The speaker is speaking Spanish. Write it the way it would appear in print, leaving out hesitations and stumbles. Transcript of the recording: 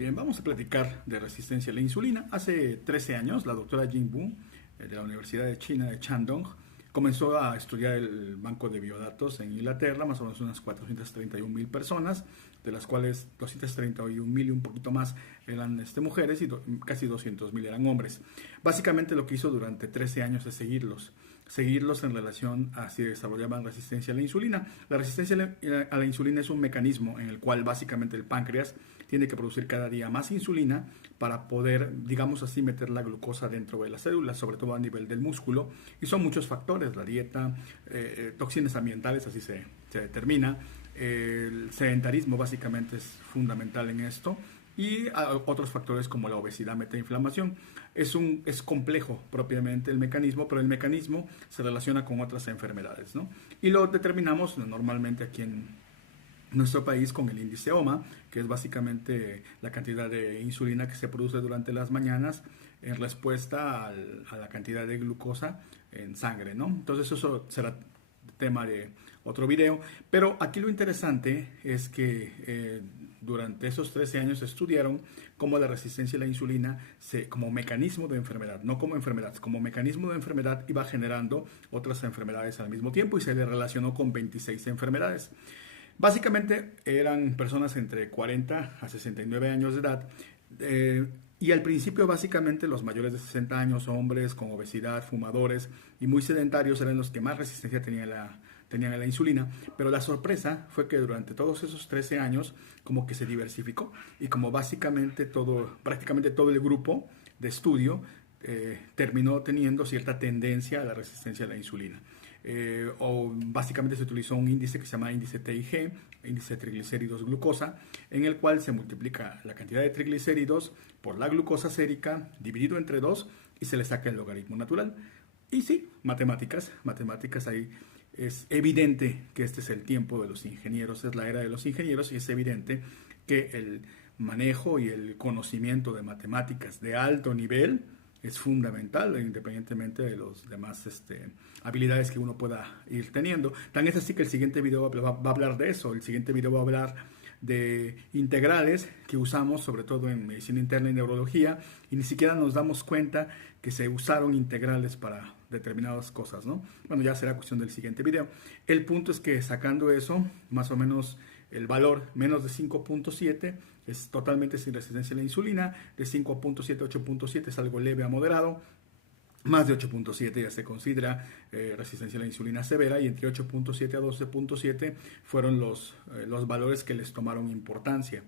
Bien, vamos a platicar de resistencia a la insulina. Hace 13 años, la doctora Jing Bu, de la Universidad de China de Shandong, comenzó a estudiar el banco de biodatos en Inglaterra, más o menos unas 431,000 personas, de las cuales 231,000 y un poquito más eran mujeres y casi 200,000 eran hombres. Básicamente lo que hizo durante 13 años es seguirlos en relación a si desarrollaban resistencia a la insulina. La resistencia a la insulina es un mecanismo en el cual básicamente el páncreas tiene que producir cada día más insulina para poder, digamos así, meter la glucosa dentro de las células, sobre todo a nivel del músculo. Y son muchos factores, la dieta, toxinas ambientales, así se determina. El sedentarismo básicamente es fundamental en esto. Y otros factores como la obesidad, metainflamación. Es complejo propiamente el mecanismo, pero el mecanismo se relaciona con otras enfermedades, ¿no? Y lo determinamos normalmente aquí en nuestro país con el índice OMA, que es básicamente la cantidad de insulina que se produce durante las mañanas en respuesta a la cantidad de glucosa en sangre, ¿no? Entonces eso será tema de otro video, pero aquí lo interesante es que durante esos 13 años estudiaron cómo la resistencia a la insulina como mecanismo de enfermedad, no como enfermedad, como mecanismo de enfermedad iba generando otras enfermedades al mismo tiempo y se le relacionó con 26 enfermedades. Básicamente eran personas entre 40 a 69 años de edad y al principio básicamente los mayores de 60 años, hombres con obesidad, fumadores y muy sedentarios eran los que más resistencia tenían a la insulina, pero la sorpresa fue que durante todos esos 13 años como que se diversificó y como básicamente prácticamente todo el grupo de estudio terminó teniendo cierta tendencia a la resistencia a la insulina. O básicamente se utilizó un índice que se llama índice TIG, índice de triglicéridos glucosa, en el cual se multiplica la cantidad de triglicéridos por la glucosa sérica dividido entre 2 y se le saca el logaritmo natural. Y sí, matemáticas ahí. Es evidente que este es el tiempo de los ingenieros, es la era de los ingenieros y es evidente que el manejo y el conocimiento de matemáticas de alto nivel es fundamental, independientemente de los demás habilidades que uno pueda ir teniendo. Tan es así que el siguiente video va a hablar de eso. El siguiente video va a hablar de integrales que usamos sobre todo en medicina interna y neurología y ni siquiera nos damos cuenta que se usaron integrales para determinadas cosas, ¿no? Bueno, ya será cuestión del siguiente video. El punto es que sacando eso, más o menos el valor menos de 5.7 es totalmente sin resistencia a la insulina, de 5.7 a 8.7 es algo leve a moderado, más de 8.7 ya se considera resistencia a la insulina severa y entre 8.7 a 12.7 fueron los valores que les tomaron importancia.